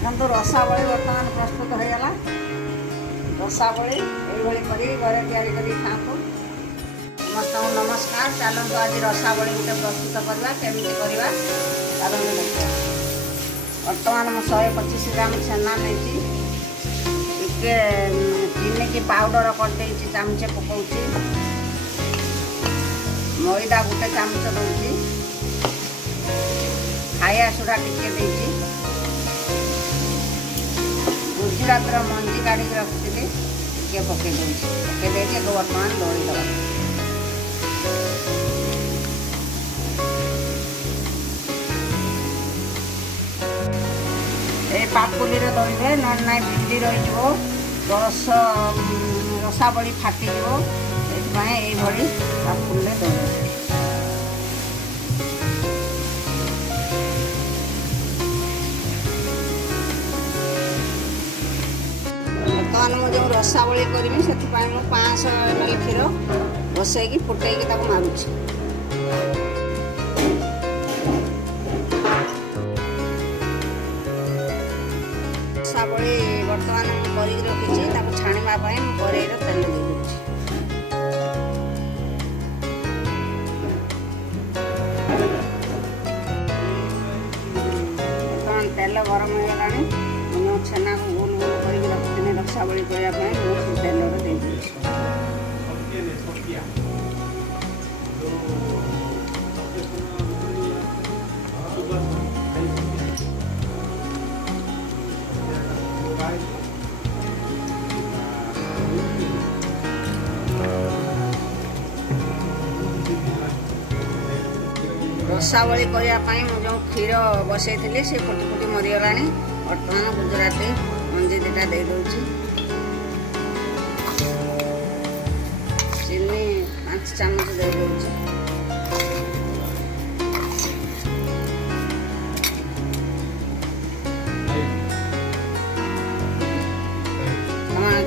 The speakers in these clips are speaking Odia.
ଦେଖନ୍ତୁ ରସାବଳି ବର୍ତ୍ତମାନ ପ୍ରସ୍ତୁତ ହୋଇଗଲା। ରସାବଳି ଏଇଭଳି କରି ଘରେ ତିଆରି କରି ଖାଆନ୍ତୁ। ସମସ୍ତଙ୍କୁ ନମସ୍କାର। ଚାଲନ୍ତୁ ଆଜି ରସାବଳି ଗୋଟେ ପ୍ରସ୍ତୁତ କରିବା। କେମିତି କରିବା ଚାଲନ୍ତୁ ଦେଖିବା। ବର୍ତ୍ତମାନ ମୁଁ 125 ଗ୍ରାମ ଛେନା ନେଇଛି। ଟିକେ ଚିନିକି ପାଉଡ଼ର କରିଦେଇଛି, ଚାମଚେ ପକାଉଛି। ମଇଦା ଗୋଟେ ଚାମଚ ଦେଉଛି। ଖାଇବା ସୋଡ଼ା ଟିକେ ଦେଇଛି। ଗୁଜୁରାତର ମଞ୍ଜି କାଢ଼ିକି ରଖିଥିଲି, ଟିକେ ପକାଇ ଦେଉଛି। ପକାଇ ଦେଇକି ଏବେ ବର୍ତ୍ତମାନ ଦଳିଦେବା। এই ପାପୁଲିରେ ଦଳିବେ, ନହେଲେ ନାଇଁ ବିଣ୍ଡି ରହିଯିବ, ରସାବଳି ଫାଟିଯିବ। ସେଥିପାଇଁ ଏଇଭଳି ପାପୁଲିରେ ଦଳିବେ। ବର୍ତ୍ତମାନ ମୁଁ ଯେଉଁ ରସାବଳି କରିବି ସେଥିପାଇଁ ମୁଁ 500 ml କ୍ଷୀର ବସେଇକି ଫୁଟେଇକି ତାକୁ ମାରୁଛି। ରସାବଳି ବର୍ତ୍ତମାନ ମୁଁ କରିକି ରଖିଛି, ତାକୁ ଛାଣିବା ପାଇଁ ମୁଁ କଡ଼େଇରେ ତେଲ ଦେଇଦେଉଛି। ବର୍ତ୍ତମାନ ତେଲ ଗରମ ହେଇଗଲାଣି। ମୁଁ ଛେନାକୁ ଗୋଲ ଗୋଲ କରିକି ରଖିଥିଲି ରସାବଳି କରିବା ପାଇଁ, ମୁଁ ସେ ତେଲରେ ଦେଇଦେଉଛି। ରସାବଳି କରିବା ପାଇଁ ମୁଁ ଯେଉଁ କ୍ଷୀର ବସେଇଥିଲି ସେ ଫୁଟି ଫୁଟି ମରିଗଲାଣି। ବର୍ତ୍ତମାନ ଗୁଜୁରାତି ମଞ୍ଜି ଦୁଇଟା ଦେଇଦେଉଛି। ଚିନି 5 ଚାମଚ ଦେଇଦେଉଛି।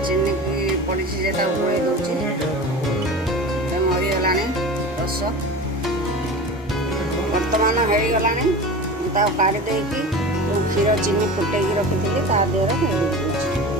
ଚିନିକି ପଡ଼ିଛି ଯେ ତାକୁ ଗୋଳେଇ ଦେଉଛି। ମରିଗଲାଣି ରସ। ବର୍ତ୍ତମାନ ହେଇଗଲାଣି। ମୁଁ ତାକୁ କାଢ଼ି ଦେଇକି ଯେଉଁ କ୍ଷୀର ଚିନି ଫୁଟେଇକି ରଖିଥିଲି ତା ଦେହରେ ଦେଇ ଦେଉଛି।